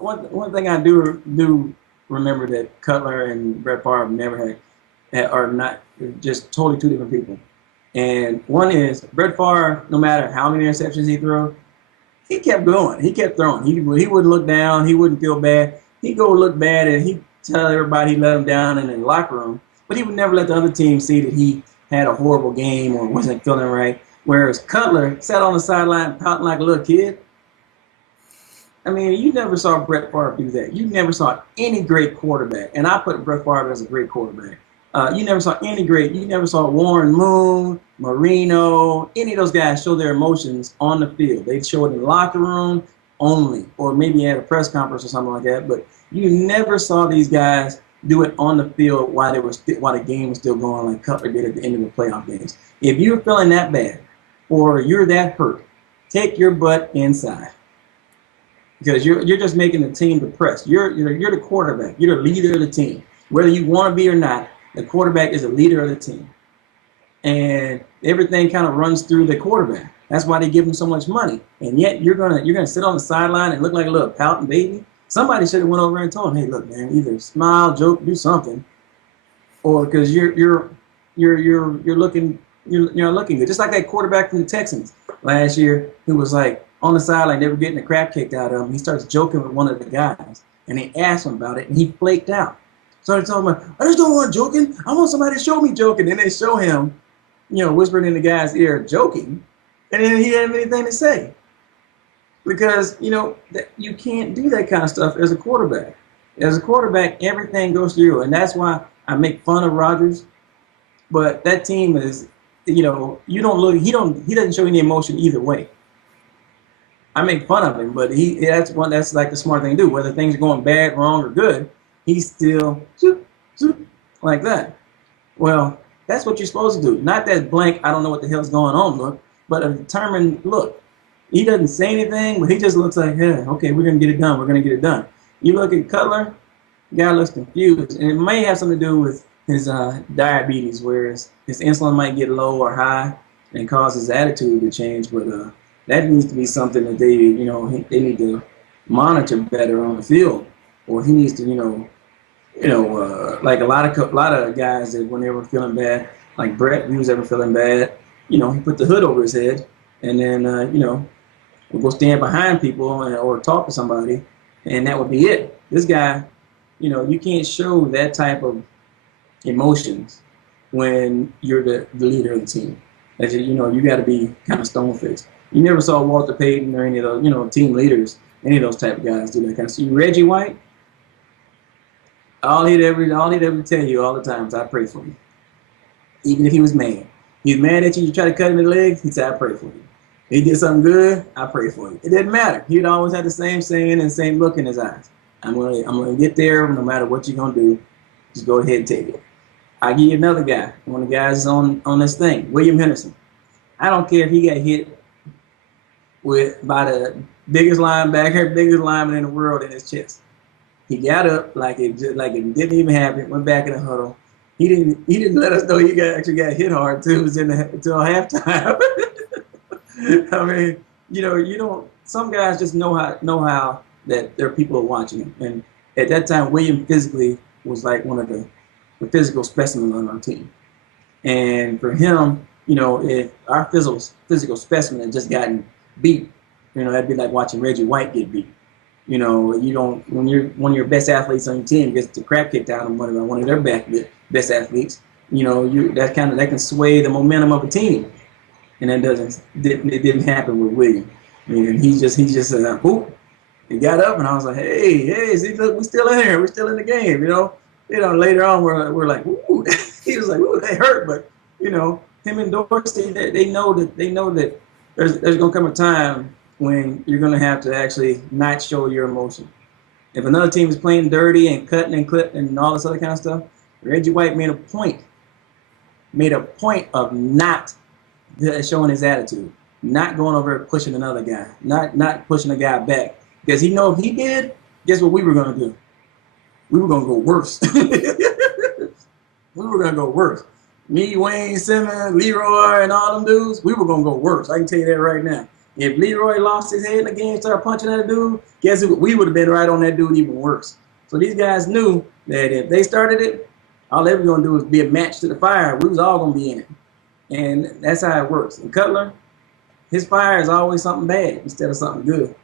one thing I do remember that Cutler and Brett Favre never are not just totally two different people. And one is Brett Favre, no matter how many interceptions he threw, he kept going. He kept throwing. He wouldn't look down. He wouldn't feel bad. He'd go look bad and he'd tell everybody he let him down in the locker room. But he would never let the other team see that he had a horrible game or wasn't feeling right. Whereas Cutler sat on the sideline pouting like a little kid. I mean, you never saw Brett Favre do that. You never saw any great quarterback, and I put Brett Favre as a great quarterback. You never saw you never saw Warren Moon, Marino, any of those guys show their emotions on the field. They show it in the locker room only, or maybe at a press conference or something like that. But you never saw these guys do it on the field while the game was still going, like Cutler did at the end of the playoff games. If you're feeling that bad, or you're that hurt, take your butt inside. Because you're just making the team depressed. You're the quarterback. You're the leader of the team. Whether you want to be or not, the quarterback is the leader of the team. And everything kind of runs through the quarterback. That's why they give him so much money. And yet you're gonna sit on the sideline and look like a little pouting baby. Somebody should have went over and told him, hey, look, man, either smile, joke, do something, or because you're looking good. Just like that quarterback from the Texans last year who was like on the sideline, they were getting the crap kicked out of him. He starts joking with one of the guys, and they asked him about it, and he flaked out. Started telling him, I just don't want joking. I want somebody to show me joking. And they show him, whispering in the guy's ear, joking, and then he didn't have anything to say. Because, you can't do that kind of stuff as a quarterback. As a quarterback, everything goes through you, and that's why I make fun of Rodgers. But that team is, he doesn't show any emotion either way. I make fun of him, but that's like the smart thing to do. Whether things are going bad, wrong, or good, he's still zoop, zoop, like that. Well, that's what you're supposed to do. Not that blank, I don't know what the hell's going on look, but a determined look. He doesn't say anything, but he just looks like, yeah, okay, we're going to get it done. We're going to get it done. You look at Cutler, the guy looks confused. And it may have something to do with his diabetes, where his insulin might get low or high and cause his attitude to change. But that needs to be something that they need to monitor better on the field. Or he needs to, like a lot of guys that when they were feeling bad, like Brett, he was ever feeling bad, he put the hood over his head and then, would go stand behind people or talk to somebody, and that would be it. This guy, you can't show that type of emotions when you're the leader of the team. You got to be kind of stone-faced. You never saw Walter Payton or any of those, team leaders, any of those type of guys do that kind of stuff. Reggie White, all he'd ever tell you all the time is, I pray for you. Even if he was mad. He's mad at you, you try to cut him in the legs, he'd say, I pray for you. He did something good, I pray for you. It didn't matter. He'd always have the same saying and same look in his eyes. I'm gonna get there no matter what you're gonna do. Just go ahead and take it. I'll give you another guy. One of the guys on this thing, William Henderson. I don't care if he got hit by the biggest lineman in the world in his chest. He got up like it didn't even happen. Went back in the huddle. He didn't let us know he actually got hit hard too. It was until halftime. I mean, you don't. Some guys just know how that there are people watching him. And at that time, William physically was like one of the physical specimens on our team. And for him, if our physical specimen had just gotten beat, that'd be like watching Reggie White get beat. You don't, when one of your best athletes on your team gets the crap kicked out of one of their best athletes, that can sway the momentum of a team. And it didn't happen with William. I mean, he just said, whoop, he got up, and I was like, hey, see, look, we're still in here, we're still in the game, Later on, we're like, ooh, he was like, ooh, they hurt, but him and Dorsey, they know that there's gonna come a time when you're gonna have to actually not show your emotion. If another team is playing dirty and cutting and clipping and all this other kind of stuff, Reggie White made a point of not showing his attitude, not going over and pushing another guy, not pushing a guy back, because he know if he did, guess what we were gonna do? We were gonna go worse. We were gonna go worse. Me, Wayne, Simmons, Leroy, and all them dudes, we were gonna go worse. I can tell you that right now. If Leroy lost his head in the game, started punching at a dude, guess who? We would have been right on that dude even worse. So these guys knew that if they started it, all they were going to do was be a match to the fire. We was all going to be in it. And that's how it works. And Cutler, his fire is always something bad instead of something good.